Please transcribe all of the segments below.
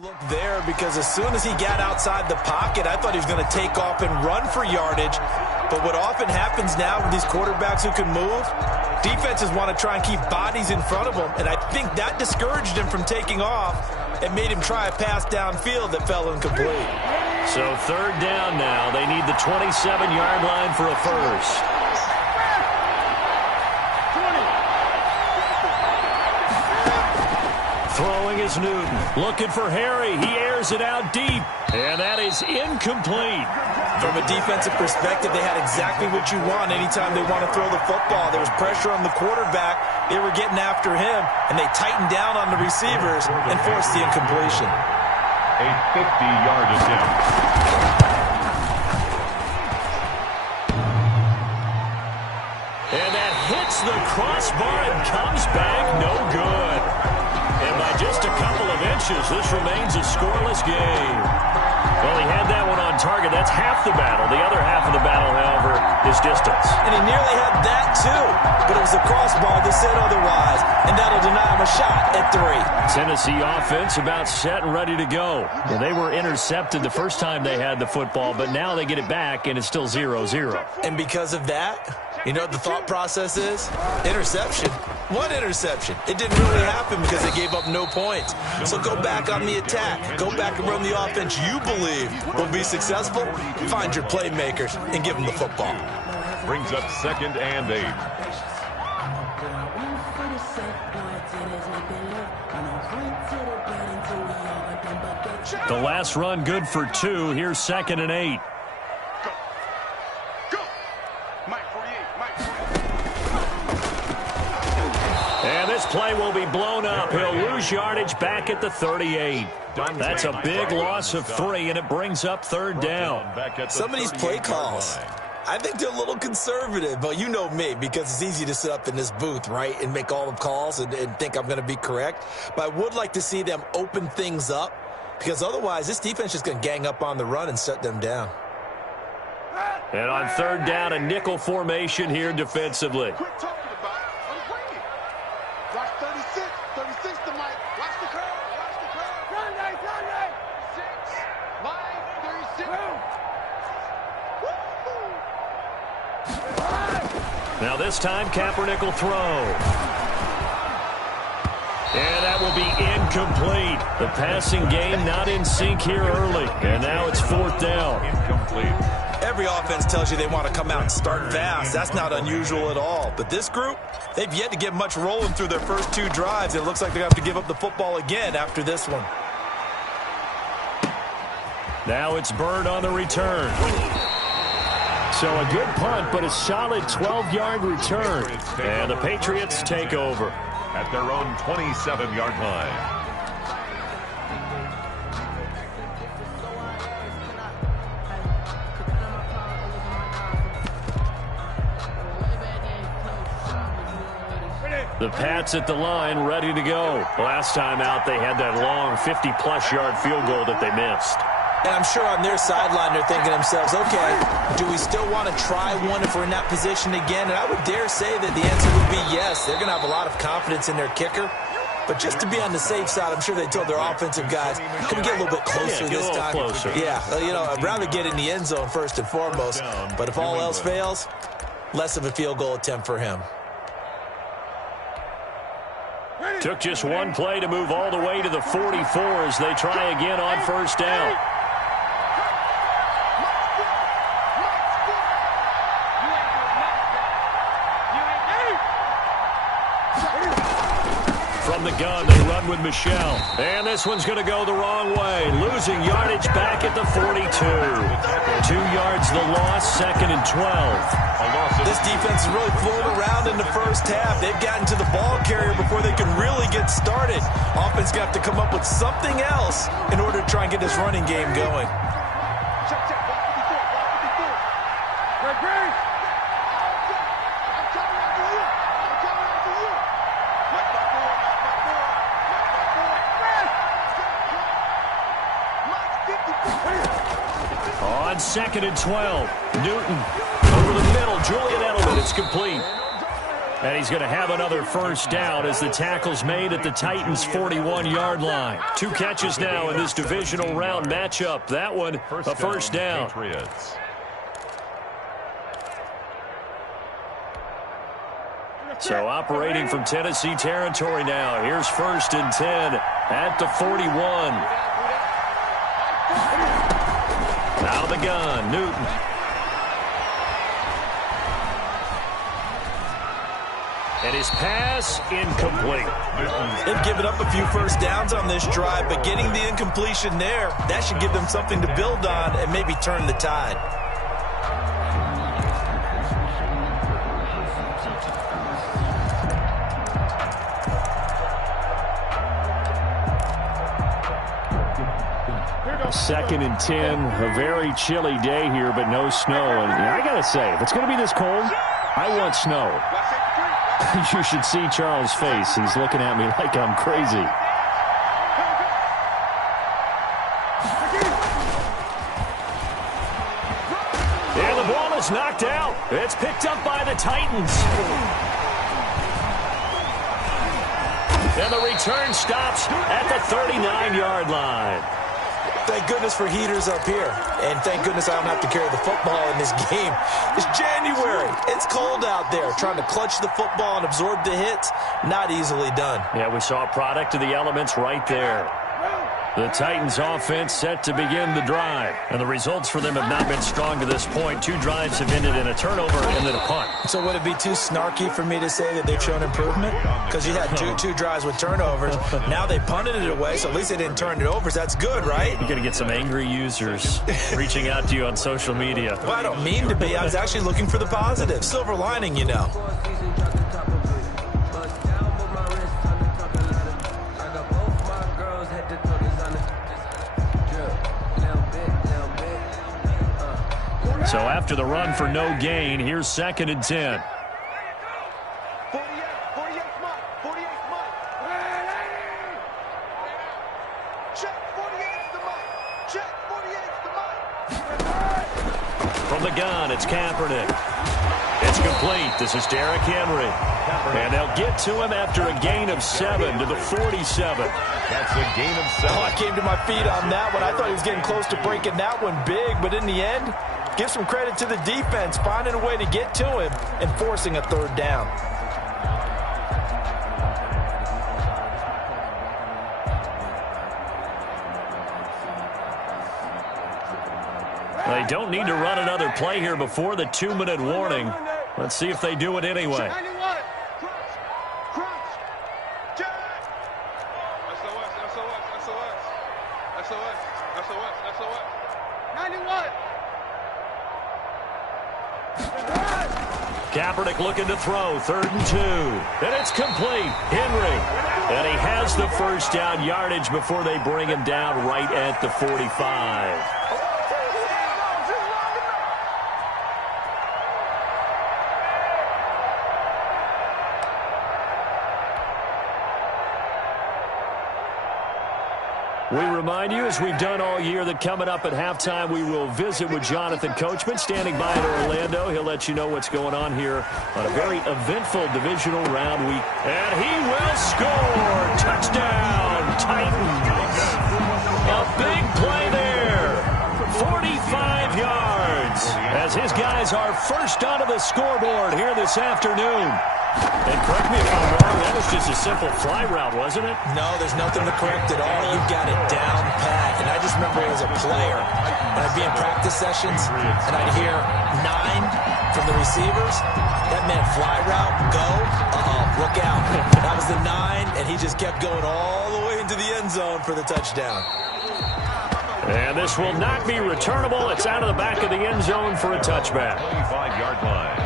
Look there, because as soon as he got outside the pocket, I thought he was going to take off and run for yardage. But what often happens now with these quarterbacks who can move, defenses want to try and keep bodies in front of them, and I think that discouraged him from taking off and made him try a pass downfield that fell incomplete. So third down now. They need the 27-yard line for a first. Throwing is Newton. Looking for Harry. He airs it out deep. And that is incomplete. From a defensive perspective, they had exactly what you want anytime they want to throw the football. There was pressure on the quarterback. They were getting after him, and they tightened down on the receivers and forced the incompletion. A 50-yard attempt. And that hits the crossbar and comes back no good. And by just a couple of inches, this remains a scoreless game. Well, he had that one on target. That's half the battle. The other half of the battle, however, is distance. And he nearly had that, too. But it was the crossbar that said otherwise. And that'll deny him a shot at 3. Tennessee offense about set and ready to go. Well, they were intercepted the first time they had the football, but now they get it back, and it's still 0-0. And because of that, you know what the thought process is? Interception. What interception? It didn't really happen because they gave up no points. So go back on the attack. Go back and run the offense you believe will be successful. Find your playmakers and give them the football. Brings up 2nd and 8. The last run good for 2. Here's 2nd and 8. And this play will be blown up. He'll lose yardage back at the 38. That's a big loss of 3, and it brings up 3rd down. Some of these play calls, I think they're a little conservative, but you know me, because it's easy to sit up in this booth, right, and make all the calls and think I'm going to be correct. But I would like to see them open things up, because otherwise this defense is going to gang up on the run and shut them down. And on 3rd down, a nickel formation here defensively. Now this time, Kaepernick will throw. And that will be incomplete. The passing game not in sync here early. And now it's 4th down. Incomplete. Every offense tells you they want to come out and start fast. That's not unusual at all. But this group, they've yet to get much rolling through their first 2 drives. It looks like they're going to have to give up the football again after this one. Now it's Bird on the return. So a good punt, but a solid 12-yard return. And the Patriots take over. At their own 27-yard line. The Pats at the line, ready to go. Last time out, they had that long 50-plus yard field goal that they missed. And I'm sure on their sideline they're thinking to themselves, okay, do we still want to try one if we're in that position again? And I would dare say that the answer would be yes. They're going to have a lot of confidence in their kicker. But just to be on the safe side, I'm sure they told their offensive guys, can we get a little bit closer this time? Closer. Yeah, you know, I'd rather get in the end zone first and foremost. But if all else fails, less of a field goal attempt for him. Took just one play to move all the way to the 44 as they try again on 1st down. From the gun, they run with Michelle. And this one's going to go the wrong way. Losing yardage back at the 42. 2 yards the loss, 2nd and 12. This defense is really floating around in the first half. They've gotten to the ball carrier before they can really get started. Offense got to come up with something else in order to try and get this running game going. On 2nd and 12, Newton over the middle, Julian Edelman, it's complete. And he's going to have another first down as the tackle's made at the Titans' 41-yard line. 2 catches now in this divisional round matchup. That one, a first down. Patriots. So operating from Tennessee territory now. Here's 1st and 10 at the 41. Now the gun, Newton. And his pass incomplete. They've given up a few first downs on this drive, but getting the incompletion there, that should give them something to build on and maybe turn the tide. Second and 10, a very chilly day here, but no snow. And I got to say, if it's going to be this cold, I want snow. You should see Charles' face. He's looking at me like I'm crazy. And the ball is knocked out. It's picked up by the Titans. And the return stops at the 39-yard line. Thank goodness for heaters up here. And thank goodness I don't have to carry the football in this game. It's January. It's cold out there. Trying to clutch the football and absorb the hits, not easily done. Yeah, we saw a product of the elements right there. The Titans offense set to begin the drive. And the results for them have not been strong to this point. 2 drives have ended in a turnover and then a punt. So would it be too snarky for me to say that they've shown improvement? Because you had two drives with turnovers. Now they punted it away, so at least they didn't turn it over. So that's good, right? You're going to get some angry users reaching out to you on social media. Well, I don't mean to be. I was actually looking for the positive. Silver lining, you know. So after the run for no gain, here's 2nd and 10. From the gun, it's Kaepernick. It's complete. This is Derrick Henry. And they'll get to him after a gain of 7 to the 47. That's a gain of 7. Oh, I came to my feet on that one. I thought he was getting close to breaking that one big, but in the end, give some credit to the defense, finding a way to get to him and forcing a 3rd down. They don't need to run another play here before the 2-minute warning. Let's see if they do it anyway. Kaepernick looking to throw, 3rd and 2. And it's complete. Henry. And he has the first down yardage before they bring him down right at the 45. We remind you, as we've done all year, that coming up at halftime, we will visit with Jonathan Coachman, standing by in Orlando. He'll let you know what's going on here on a very eventful divisional round week. And he will score! Touchdown, Titans! A big play there. 45 yards as his guys are first onto the scoreboard here this afternoon. And correct me if I'm wrong, that was just a simple fly route, wasn't it? No, there's nothing to correct at all. You've got it down pat. And I just remember as a player, when I'd be in practice sessions, and I'd hear 9 from the receivers. That meant fly route, go, look out. That was the 9, and he just kept going all the way into the end zone for the touchdown. And this will not be returnable. It's out of the back of the end zone for a touchback. 25-yard line.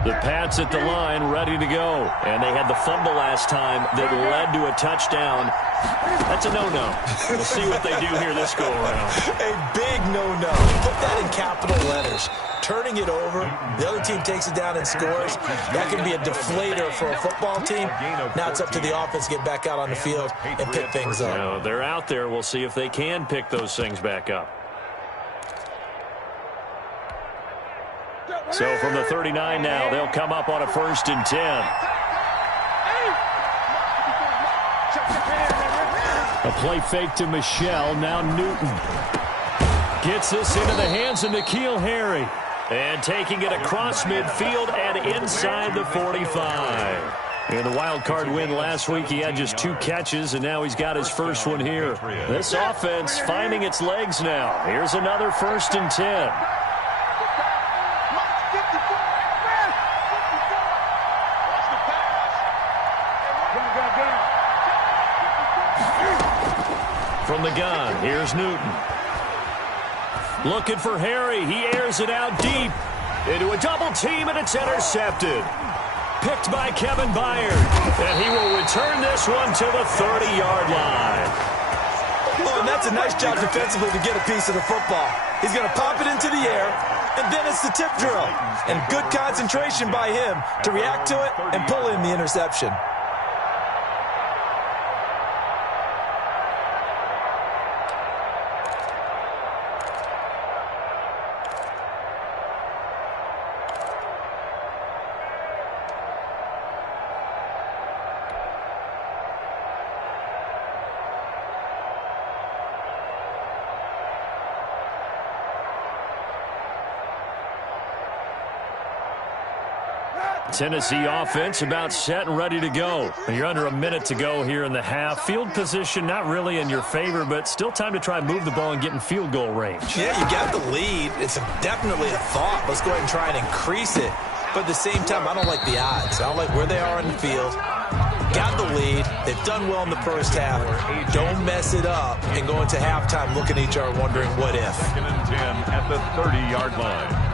The Pats at the line, ready to go. And they had the fumble last time that led to a touchdown. That's a no-no. We'll see what they do here this go-around. A big no-no. Put that in capital letters. turning it over. The other team takes it down and scores. That can be a deflator for a football team. Now it's up to the offense to get back out on the field and pick things up. Now, they're out there. We'll see if they can pick those things back up. So from the 39 now, they'll come up on a 1st and 10. A play fake to Michelle. Now Newton gets this into the hands of N'Keal Harry. And taking it across midfield and inside the 45. In the wild card win last week, he had just 2 catches, and now he's got his first one here. This offense finding its legs now. Here's another 1st and 10. From the gun, here's Newton. Looking for Harry. He airs it out deep into a double team, and it's intercepted. Picked by Kevin Byard. And he will return this one to the 30-yard line. Oh, and that's a nice job defensively to get a piece of the football. He's going to pop it into the air, and then it's the tip drill. And good concentration by him to react to it and pull in the interception. Tennessee offense about set and ready to go. You're under a minute to go here in the half. Field position not really in your favor, but still time to try and move the ball and get in field goal range. Yeah, you got the lead. It's definitely a thought. Let's go ahead and try and increase it. But at the same time, I don't like the odds. I don't like where they are on the field. Got the lead. They've done well in the first half. Don't mess it up and go into halftime looking at each other wondering what if. 2nd and 10 at the 30-yard line.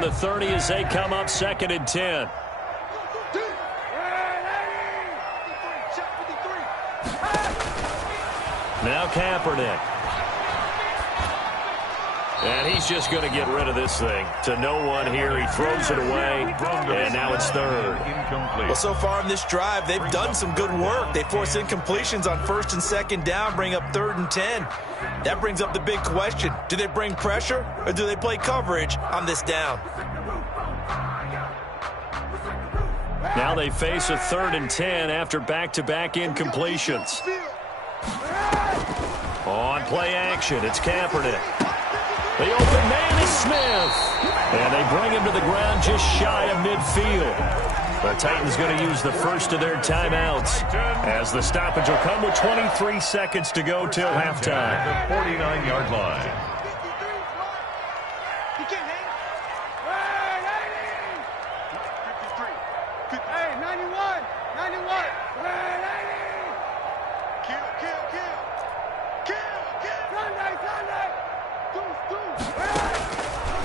The 30 as they come up 2nd and 10. Now Kaepernick. And he's just going to get rid of this thing. To no one here. He throws it away. And now it's 3rd. Well, so far in this drive, they've done some good work. They force incompletions on 1st and 2nd down, bring up 3rd and 10. That brings up the big question. Do they bring pressure or do they play coverage on this down? Now they face a 3rd and 10 after back-to-back incompletions. On play action, it's Kaepernick. The open man is Smith. And they bring him to the ground just shy of midfield. The Titans going to use the first of their timeouts as the stoppage will come with 23 seconds to go till halftime. The 49-yard line. Hey, 91.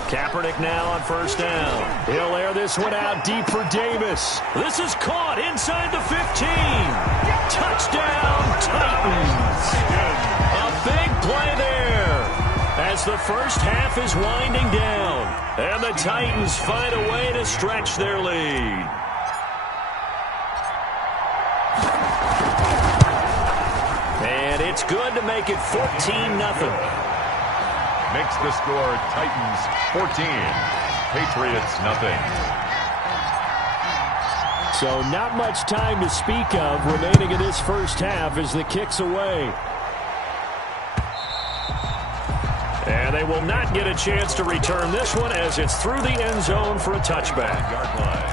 Kaepernick now on 1st down. He'll air this one out deep for Davis. This is caught inside the 15. Touchdown, Titans. A big play there as the first half is winding down. And the Titans find a way to stretch their lead. And it's good to make it 14-0. Makes the score Titans 14, Patriots nothing. So not much time to speak of remaining in this first half as the kick's away. And they will not get a chance to return this one as it's through the end zone for a touchback. Yard line.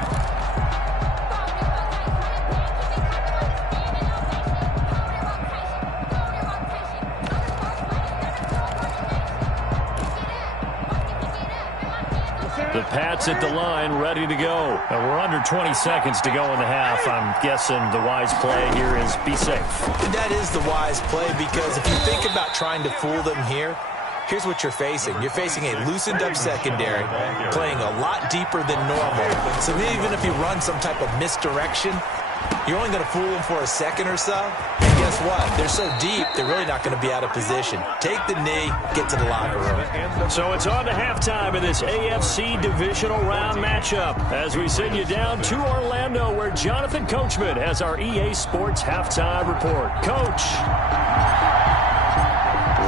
The Pats at the line, ready to go. We're under 20 seconds to go in the half. I'm guessing the wise play here is be safe. That is the wise play because if you think about trying to fool them here, here's what you're facing. You're facing a loosened-up secondary, playing a lot deeper than normal. So even if you run some type of misdirection, you're only going to fool them for a second or so. And guess what? They're so deep, they're really not going to be out of position. Take the knee, get to the locker room. So it's on to halftime in this AFC divisional round matchup as we send you down to Orlando where Jonathan Coachman has our EA Sports halftime report. Coach.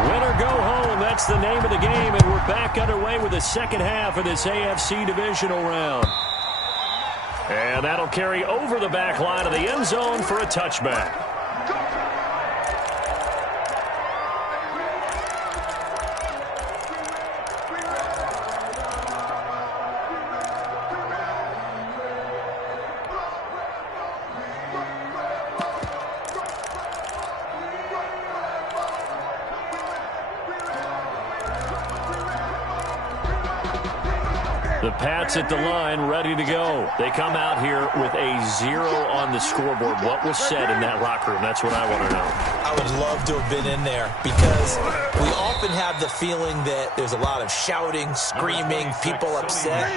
Win or go home, that's the name of the game, and we're back underway with the second half of this AFC divisional round. And that'll carry over the back line of the end zone for a touchback. The Pats at the line, ready to go. They come out here with a 0 on the scoreboard. What was said in that locker room? That's what I want to know. I would love to have been in there because we often have the feeling that there's a lot of shouting, screaming, people upset.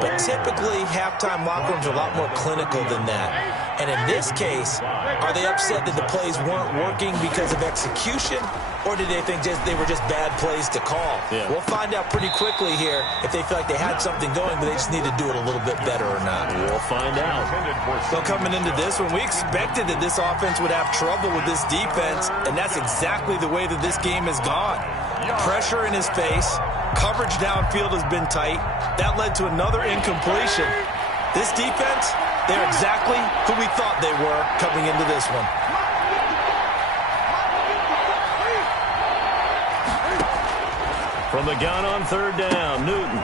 But typically, halftime locker rooms are a lot more clinical than that. And in this case, are they upset that the plays weren't working because of execution? Or did they think they were just bad plays to call? Yeah. We'll find out pretty quickly here if they feel like they had something going, but they just need to do it a little bit better or not. We'll find out. So coming into this one, we expected that this offense would have trouble with this defense, and that's exactly the way that this game has gone. Pressure in his face. Coverage downfield has been tight. That led to another incompletion. This defense, they're exactly who we thought they were coming into this one. From the gun on third down, Newton.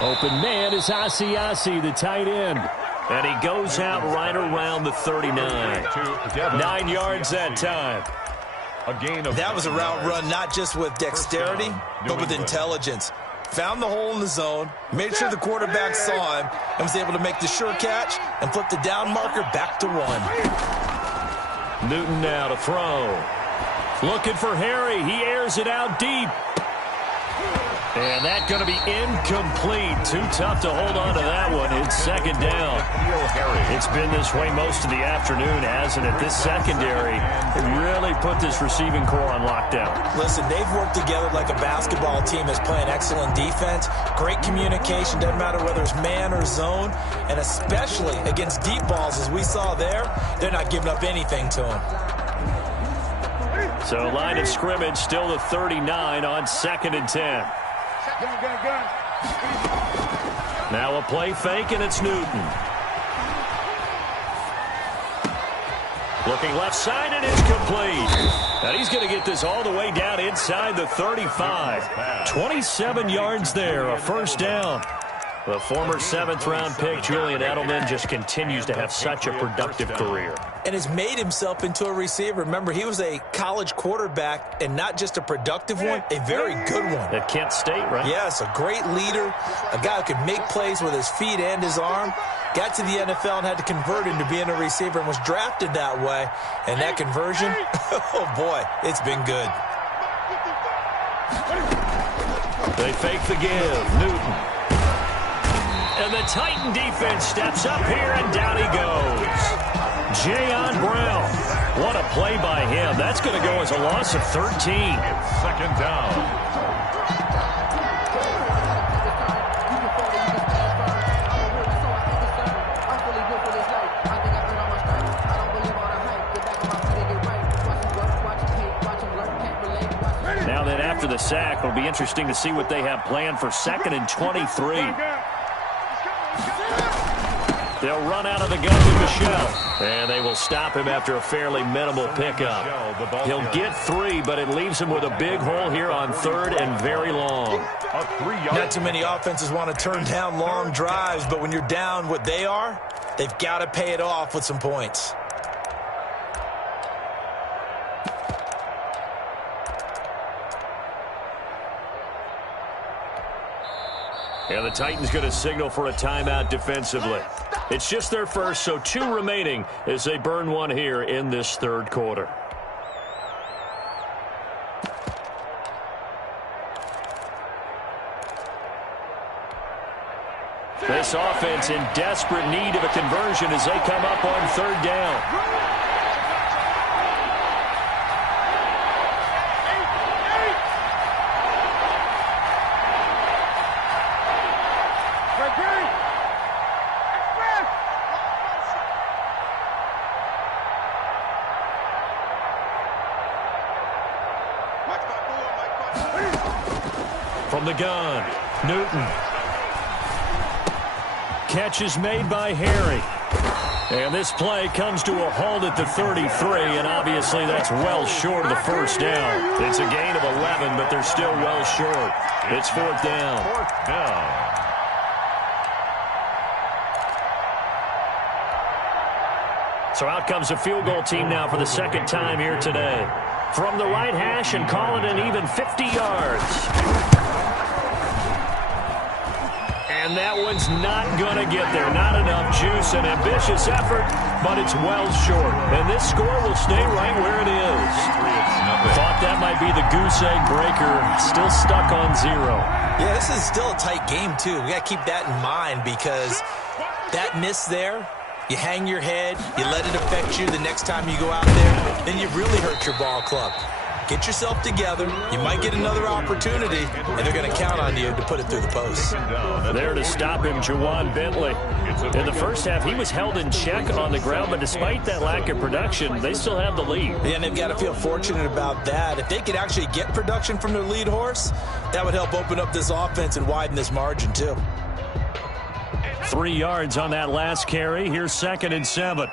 Open man is Asiasi, the tight end. And he goes out right around the 39. 9 yards that time. That was a route run not just with dexterity, but with intelligence. Found the hole in the zone, made sure the quarterback saw him, and was able to make the sure catch and flip the down marker back to 1. Newton now to throw. Looking for Harry. He airs it out deep. And that's going to be incomplete. Too tough to hold on to that one. It's second down. It's been this way most of the afternoon, hasn't it? This secondary really put this receiving core on lockdown. Listen, they've worked together like a basketball team that's playing excellent defense. Great communication. Doesn't matter whether it's man or zone. And especially against deep balls, as we saw there, they're not giving up anything to them. So line of scrimmage still the 39 on 2nd and 10. Now a play fake, and it's Newton. Looking left side, and it's complete. And he's going to get this all the way down inside the 35. 27 yards there, a first down. The former 7th-round pick, Julian Edelman, just continues to have such a productive career. And has made himself into a receiver. Remember, he was a college quarterback, and not just a productive one, a very good one. At Kent State, right? Yes, a great leader, a guy who could make plays with his feet and his arm. Got to the NFL and had to convert into being a receiver and was drafted that way. And that conversion, oh boy, it's been good. They fake the give. Newton. And the Titan defense steps up here, and down he goes. Jayon Brown. What a play by him. That's going to go as a loss of 13. It's second down. Now then, after the sack, it'll be interesting to see what they have planned for 2nd and 23. They'll run out of the gun with Michelle. And they will stop him after a fairly minimal pickup. He'll get 3, but it leaves him with a big hole here on 3rd and very long. Not too many offenses want to turn down long drives, but when you're down what they are, they've got to pay it off with some points. And the Titans going to signal for a timeout defensively. It's just their first, so 2 remaining as they burn one here in this 3rd quarter. This offense in desperate need of a conversion as they come up on third down. From the gun, Newton. Catch is made by Harry. And this play comes to a halt at the 33, and obviously that's well short of the first down. It's a gain of 11, but they're still well short. It's fourth down. Fourth down. So out comes a field goal team now for the second time here today. From the right hash and call it an even 50 yards. And that one's not going to get there. Not enough juice. An ambitious effort, but it's well short. And this score will stay right where it is. Thought that might be the goose egg breaker. Still stuck on 0. Yeah, this is still a tight game, too. We got to keep that in mind because that miss there, you hang your head, you let it affect you the next time you go out there, then you really hurt your ball club. Get yourself together. You might get another opportunity, and they're going to count on you to put it through the post. There to stop him, Jawan Bentley. In the first half, he was held in check on the ground, but despite that lack of production, they still have the lead. Yeah, and they've got to feel fortunate about that. If they could actually get production from their lead horse, that would help open up this offense and widen this margin, too. 3 yards on that last carry. Here's 2nd and 7.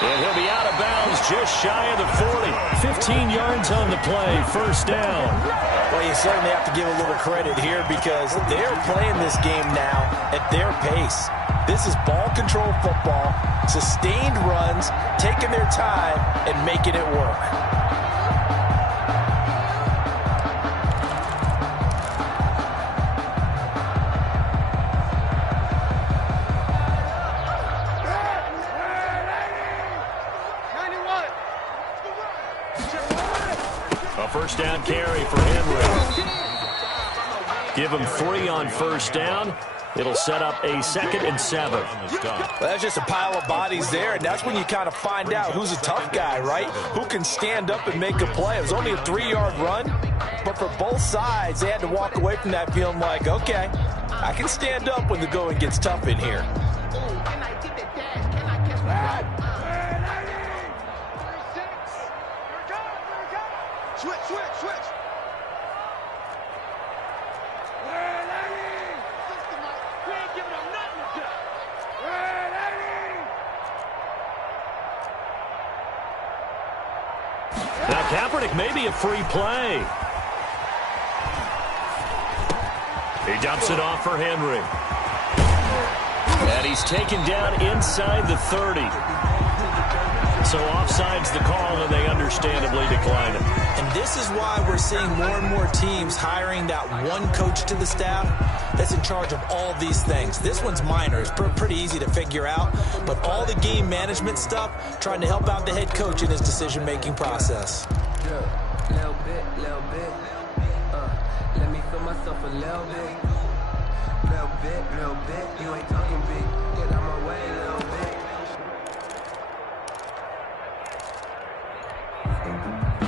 And he'll be out of bounds just shy of the 40. 15 yards on the play. First down. Well, you certainly have to give a little credit here because they're playing this game now at their pace. This is ball control football, sustained runs, taking their time and making it work. First down carry for Henry. Give him 3 on first down. It'll set up a 2nd and 7. Well, that's just a pile of bodies there, and that's when you kind of find out who's a tough guy, right? Who can stand up and make a play. It was only a 3-yard run, but for both sides, they had to walk away from that feeling like, okay, I can stand up when the going gets tough in here. Now Kaepernick may be a free play. He dumps it off for Henry. And he's taken down inside the 30. So offside's the call, and they understandably decline it. And this is why we're seeing more and more teams hiring that one coach to the staff that's in charge of all these things. This one's minor. It's pretty easy to figure out. But all the game management stuff, trying to help out the head coach in his decision-making process. Yeah, little bit. Let me feel myself a little bit. Little bit. You ain't talking big. Get out my way a little bit.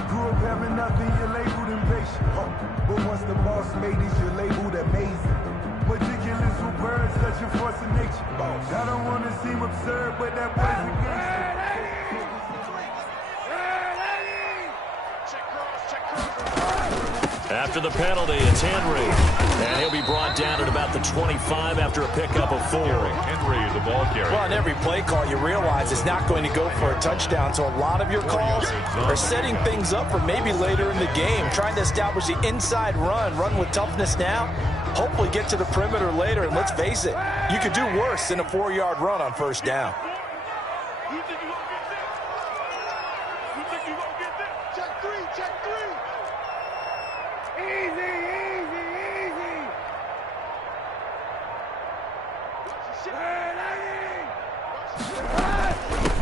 Grew up having nothing, you're labeled impatient. But once the boss made it, you're labeled amazing. Ridiculous with words, such a force of nature. I don't want to seem absurd, but that boy's a gangster. After the penalty, it's Henry. And he'll be brought down at about the 25 after a pickup of 4. Henry, the ball carrier. Well, on every play call, you realize it's not going to go for a touchdown. So a lot of your calls are setting things up for maybe later in the game, trying to establish the inside run with toughness now, hopefully get to the perimeter later. And let's face it, you could do worse than a 4-yard run on first down. Check three. Easy.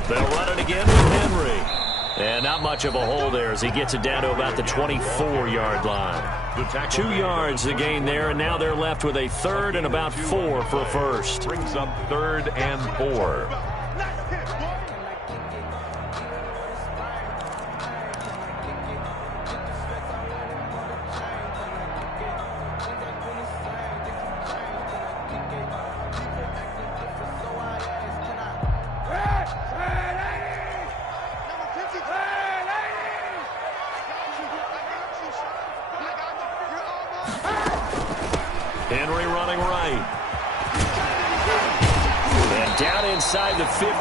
They'll run it again with Henry. And not much of a hole there as he gets it down to about the 24-yard line. 2 yards the gain there, and now they're left with a third and about 4 for a first. Brings up 3rd and 4. Henry running right. And down inside the 15,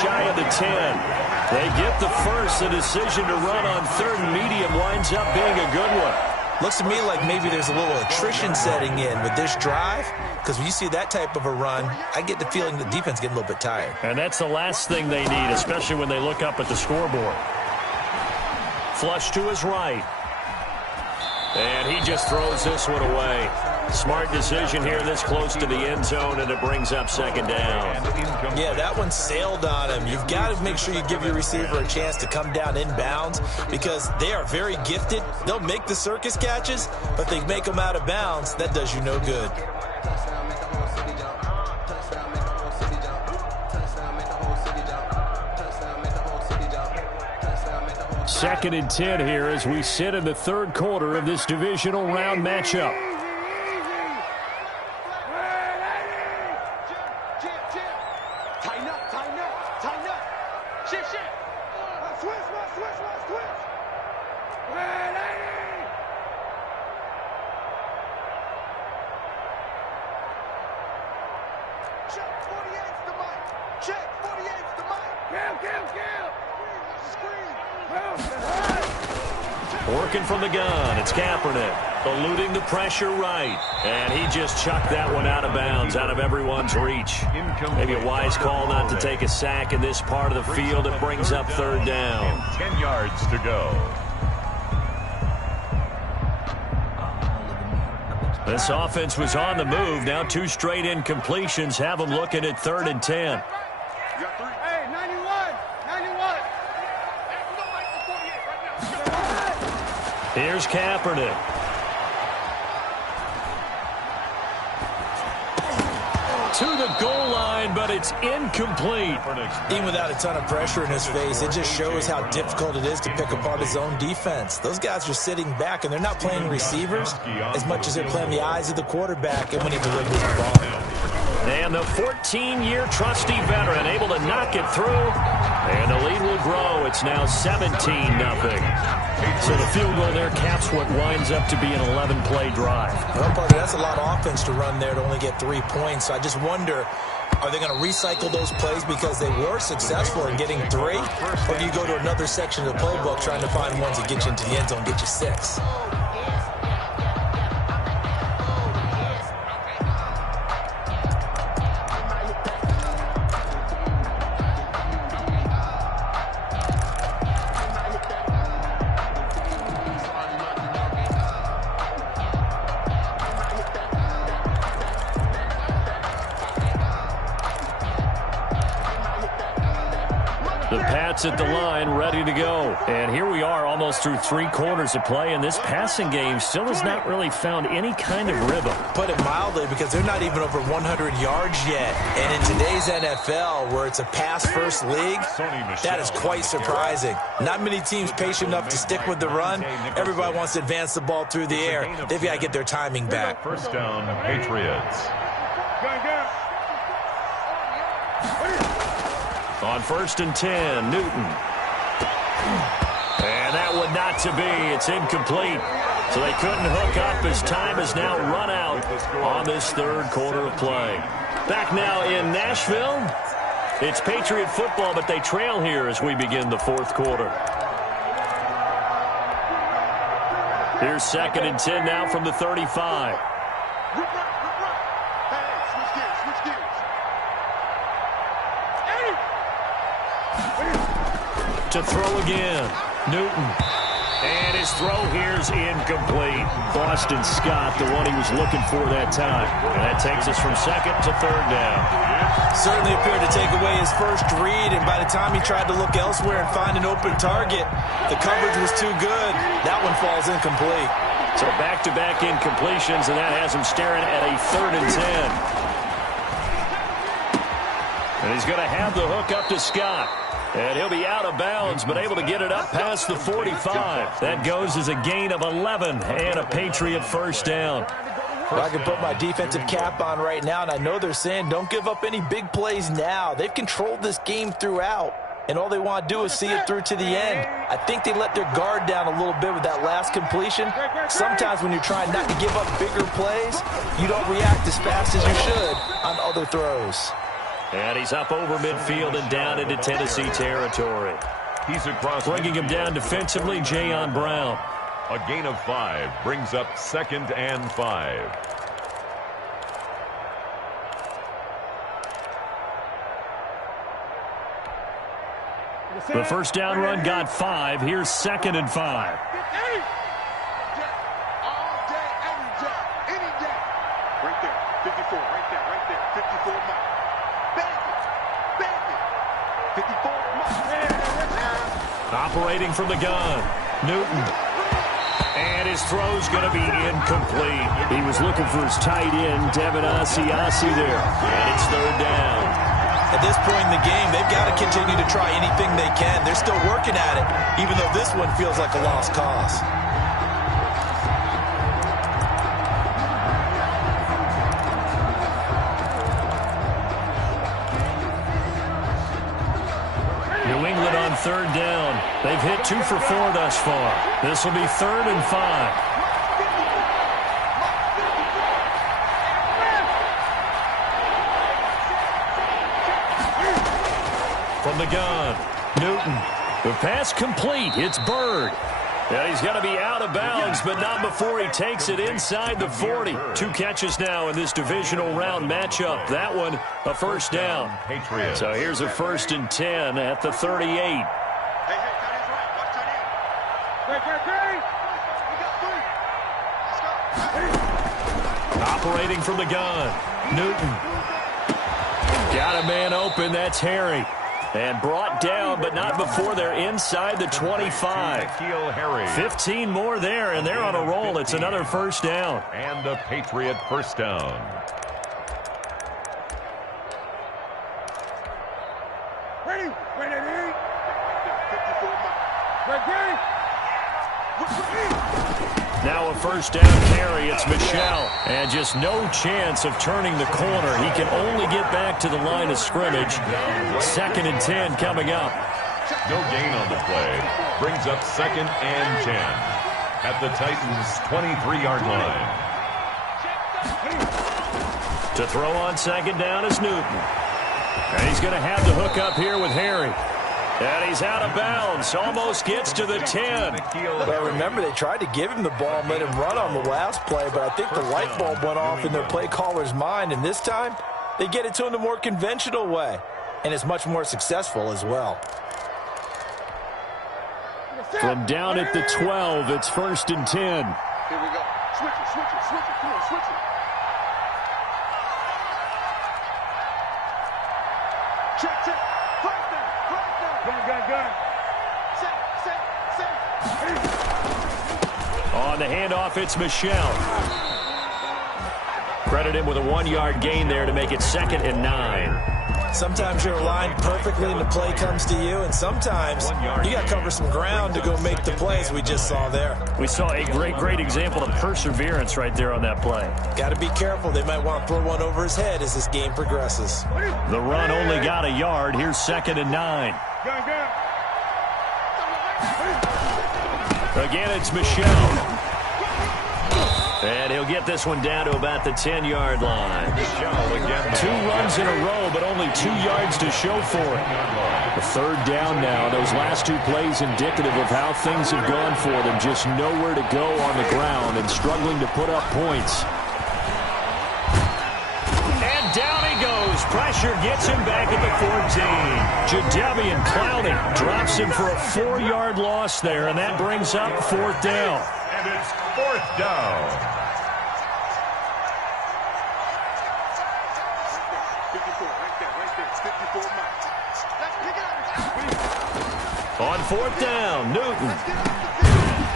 shy of the 10. They get the first. The decision to run on 3rd and medium winds up being a good one. Looks to me like maybe there's a little attrition setting in with this drive, because when you see that type of a run, I get the feeling the defense getting a little bit tired. And that's the last thing they need, especially when they look up at the scoreboard. Flush to his right. And he just throws this one away. Smart decision here this close to the end zone, and it brings up 2nd down. Yeah, that one sailed on him. You've got to make sure you give your receiver a chance to come down inbounds because they are very gifted. They'll make the circus catches, but they make them out of bounds. That does you no good. Second and 10 here as we sit in the 3rd quarter of this divisional round matchup. Working from the gun, it's Kaepernick, eluding the pressure right, and he just chucked that one out of bounds, out of everyone's reach. Maybe a wise call not to take a sack in this part of the field. It brings up 3rd down. 10 yards to go. This offense was on the move. Now 2 straight incompletions have them looking at 3rd and 10. Here's Kaepernick. To the goal line, but it's incomplete. Even without a ton of pressure in his face, it just shows how difficult it is to pick apart his own defense. Those guys are sitting back, and they're not playing receivers as much as they're playing the eyes of the quarterback and when he delivers the ball. And the 14-year trusty veteran able to knock it through, and the lead will grow. It's now 17-0. So the field goal there caps what winds up to be an 11-play drive. Well, partner, that's a lot of offense to run there to only get 3 points. So I just wonder, are they going to recycle those plays because they were successful in getting 3? Or do you go to another section of the playbook trying to find ones that get you into the end zone, get you 6? At the line, ready to go. And here we are almost through 3 quarters of play, and this passing game still has not really found any kind of rhythm. Put it mildly, because they're not even over 100 yards yet. And in today's NFL, where it's a pass-first league, that is quite surprising. Not many teams patient enough to stick with the run. Everybody wants to advance the ball through the air. They've got to get their timing back. 1st down, Patriots. On 1st and 10, Newton. And that one not to be. It's incomplete. So they couldn't hook up as time has now run out on this 3rd quarter of play. Back now in Nashville. It's Patriot football, but they trail here as we begin the 4th quarter. Here's 2nd and 10 now from the 35. To throw again. Newton. And his throw here's incomplete. Boston Scott, the one he was looking for that time. And that takes us from second to third down. Certainly appeared to take away his first read, and by the time he tried to look elsewhere and find an open target, the coverage was too good. That one falls incomplete. So back-to-back incompletions, and that has him staring at a 3rd and 10. And he's going to have the hook up to Scott. And he'll be out of bounds, but able to get it up past the 45. That goes as a gain of 11 and a Patriot first down. Well, I can put my defensive cap on right now, and I know they're saying don't give up any big plays now. They've controlled this game throughout, and all they want to do is see it through to the end. I think they let their guard down a little bit with that last completion. Sometimes when you're trying not to give up bigger plays, you don't react as fast as you should on other throws. And he's up over midfield and down into Tennessee territory. He's across. Bringing him down defensively, Jayon Brown. A gain of 5 brings up 2nd and 5. The first down run got 5. Here's 2nd and 5. All day, every day, any day. Right there, 54, right there, 54 miles. Bag it, 54 miles. Operating from the gun, Newton. And his throw's going to be incomplete. He was looking for his tight end, Devin Asiasi there. And it's 3rd down. At this point in the game, they've got to continue to try anything they can. They're still working at it, even though this one feels like a lost cause. New England on 3rd down. They've hit 2 for 4 thus far. This will be 3rd and 5. From the gun, Newton. The pass complete. It's Bird. And he's going to be out of bounds, but not before he takes it inside the 40. 2 catches now in this divisional round matchup. That one, a first down. So here's a 1st and 10 at the 38. Operating from the gun, Newton. Got a man open. That's Harry. And brought down, but not before they're inside the 25. 15 more there, and they're on a roll. It's another first down. And a Patriot first down. Ready? Now a first down carry. It's Michel. And just no chance of turning the corner. He can only get back to the line of scrimmage. 2nd and 10 coming up. No gain on the play. Brings up 2nd and 10 at the Titans' 23-yard line. To throw on 2nd down is Newton. And he's going to have the hook up here with Harry. And he's out of bounds. Almost gets to the 10. Well, remember, they tried to give him the ball and let him run on the last play, but I think the light bulb went off in their play caller's mind, and this time they get it to him the more conventional way, and it's much more successful as well. From down at the 12, it's 1st and 10. Here we go. Switch it. Come on, switch it. Check. Gun. Set. On the handoff, it's Michel. Credit him with a 1-yard gain there to make it 2nd and 9. Sometimes you're aligned perfectly and the play comes to you, and sometimes you got to cover some ground to go make the plays we just saw there. We saw a great example of perseverance right there on that play. Got to be careful. They might want to throw one over his head as this game progresses. The run only got a yard. Here's 2nd and 9. Again, it's Michel. And he'll get this one down to about the 10-yard line. 2 runs in a row, but only 2 yards to show for it. The 3rd down now. Those last 2 plays indicative of how things have gone for them. Just nowhere to go on the ground and struggling to put up points. And down he goes. pressure gets him back at the 14. Jadeveon Clowney drops him for a 4-yard loss there, and that brings up 4th down. And it's 4th down. 54, right there, 54 miles. Let's pick it up. On 4th down, Newton.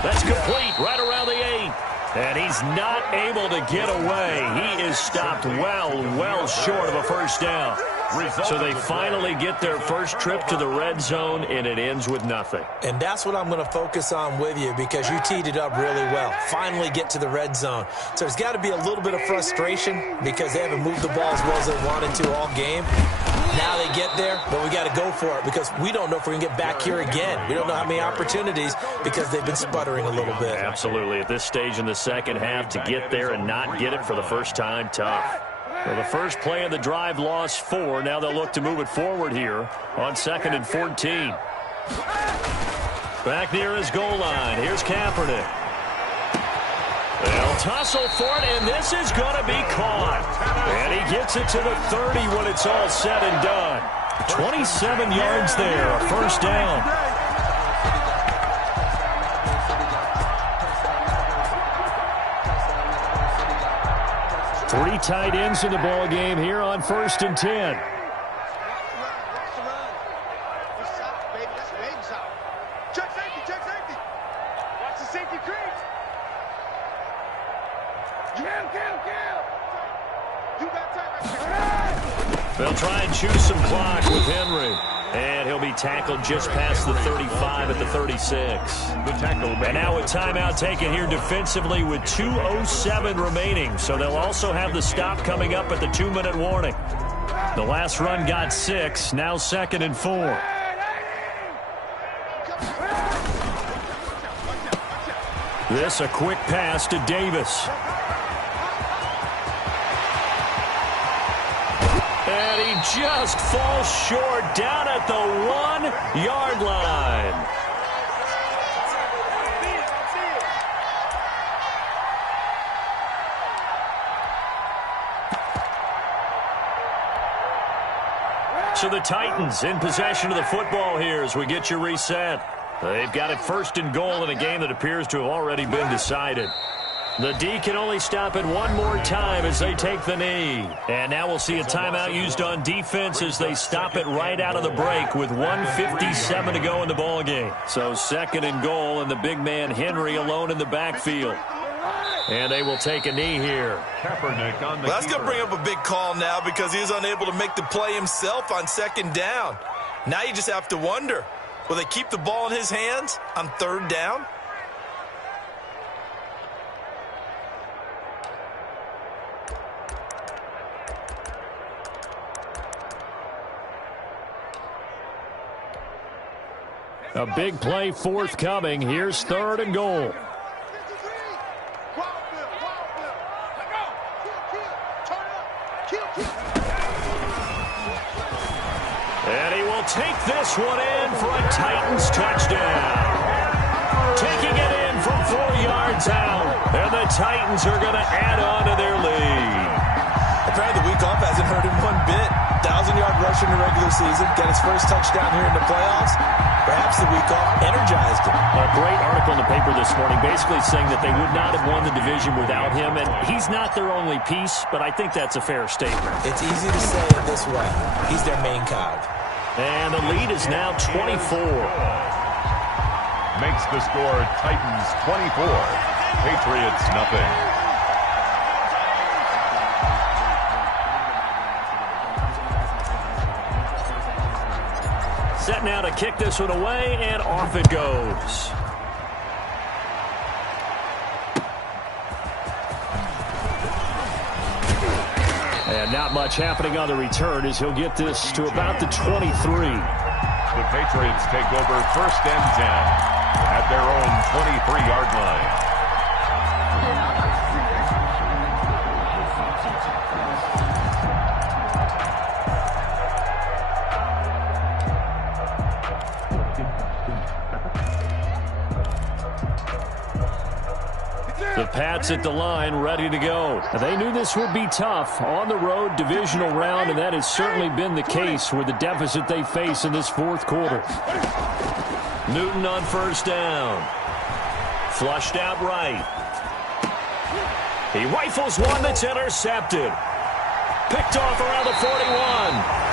That's complete right around the 8. And he's not able to get away. He is stopped well short of a first down. So they finally get their first trip to the red zone, and it ends with nothing. And that's what I'm going to focus on with you, because you teed it up really well. Finally get to the red zone. So there's got to be a little bit of frustration because they haven't moved the ball as well as they wanted to all game. Now they get there, but we got to go for it because we don't know if we're going to get back here again. We don't know how many opportunities because they've been sputtering a little bit. Absolutely. At this stage in the second half, to get there and not get it for the first time, tough. Well, the first play of the drive lost 4. Now they'll look to move it forward here on 2nd and 14. Back near his goal line. Here's Kaepernick. They'll tussle for it, and this is going to be caught. And he gets it to the 30 when it's all said and done. 27 yards there, a first down. Three tight ends in the ball game here on 1st and 10. Check safety. Watch the safety creep. You got time. They'll try and choose some clock with Henry. And he'll be tackled just past the 35 at the 36. The tackle. And now a timeout taken here defensively with 2:07 remaining. So they'll also have the stop coming up at the 2-minute warning. The last run got 6. Now 2nd and 4. This a quick pass to Davis. And he just falls short down at the 1-yard line. So the Titans in possession of the football here as we get you reset. They've got it 1st and goal in a game that appears to have already been decided. The D can only stop it one more time as they take the knee. And now we'll see a timeout used on defense as they stop it right out of the break with 1:57 to go in the ball game. So 2nd and goal, and the big man Henry alone in the backfield. And they will take a knee here. Kaepernick on the Well, that's going to bring up a big call now because he was unable to make the play himself on 2nd down. Now you just have to wonder, will they keep the ball in his hands on 3rd down? A big play forthcoming. Here's 3rd and goal. And he will take this one in for a Titans touchdown. Taking it in from 4 yards out. And the Titans are going to add on to their lead. Apparently the week off hasn't hurt him one bit. 1,000-yard rush in the regular season. Got his first touchdown here in the playoffs. Perhaps the week off energized him. A great article in the paper this morning basically saying that they would not have won the division without him. And he's not their only piece, but I think that's a fair statement. It's easy to say it this way. He's their main cog. And the lead is now 24. makes the score Titans 24, Patriots nothing. Set now to kick this one away, and off it goes. And not much happening on the return as he'll get this to about the 23. The Patriots take over 1st and 10 at their own 23-yard line. The Pats at the line, ready to go. They knew this would be tough on the road, divisional round, and that has certainly been the case with the deficit they face in this fourth quarter. Newton on first down. Flushed out right. He rifles one that's intercepted. Picked off around the 41.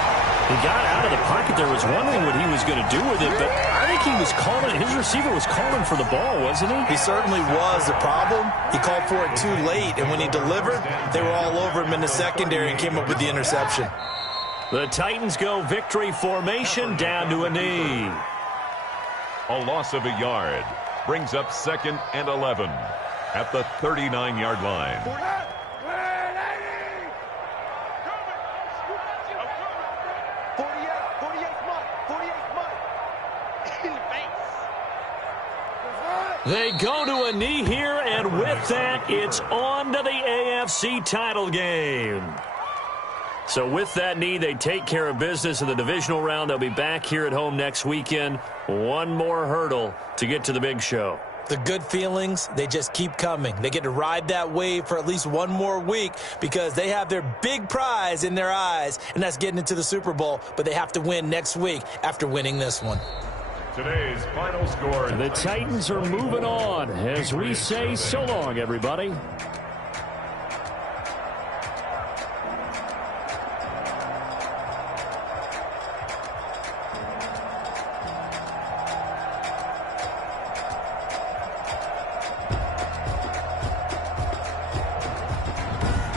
He got out of the pocket there, was wondering what he was going to do with it, but I think he was calling, his receiver was calling for the ball, wasn't he? He certainly was. The problem, he called for it too late, and when he delivered, they were all over him in the secondary and came up with the interception. The Titans go victory formation down to a knee. A loss of a yard brings up 2nd and 11 at the 39-yard line. They go to a knee here, and with that, it's on to the AFC title game. So with that knee, they take care of business in the divisional round. They'll be back here at home next weekend. One more hurdle to get to the big show. The good feelings, they just keep coming. They get to ride that wave for at least one more week because they have their big prize in their eyes, and that's getting into the Super Bowl. But they have to win next week after winning this one. Today's final score. The Titans are moving on as we say so long, everybody.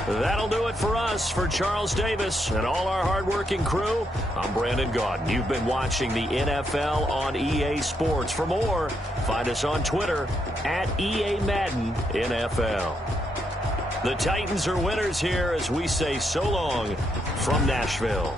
That'll do it for us. For Charles Davis and all our hardworking crew, I'm Brandon Gaudin. You've been watching the NFL on EA Sports. For more, find us on Twitter at EA Madden NFL. The Titans are winners here as we say so long from Nashville.